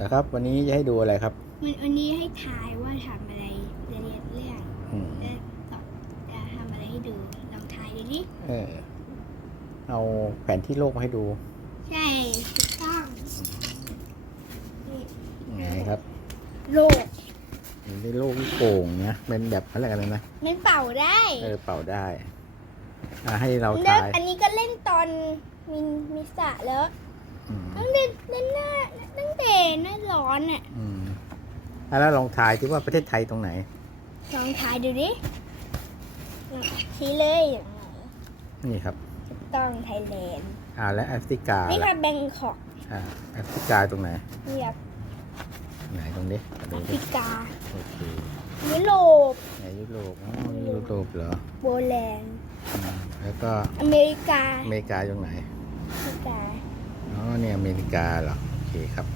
นะครับ วันนี้จะให้ดูอะไรครับมันวันนี้ให้ทายว่าทำอะไรเรียนเรื่องอืมจะตอบจะทำอะไรให้ดูลองทายดูดิเออเอาแผนที่โลกมาให้ดูใช่ถูกต้องนี่ไงครับโลกมันได้โลกลูกโป่งนะเป็นแบบอะไรกันนะมันเป่าได้เออเป่าได้อะให้เราเลิทากยอันนี้ก็เล่นตอนมีมีสระแล้ว อืมตั้งแต่ตั้งหน้าตั้งแต่ หน้าร้อนอะอืมอะแล้วลองทายที่ว่าประเทศไทยตรงไหน ลองทายดูดิชี้เลยอย่างไหนนี่ครับถูกต้องไทยแลนด์ อ่าและแอฟริกานี่ล่ะค่ะแบงคอกอ่าแอฟริกาตรงไหน นี่ครับไหนตรงนี้ดูแอฟดิริกา โอเคยุโรป ไหนยุโรปอ๋อยุโรปเหรอโบแลนด์ อืมแล้วก็อเมริกาอเมริกาตรงไหนอเมริกา อ๋อเนี่ยอเมริกาเหรอโอเคครับ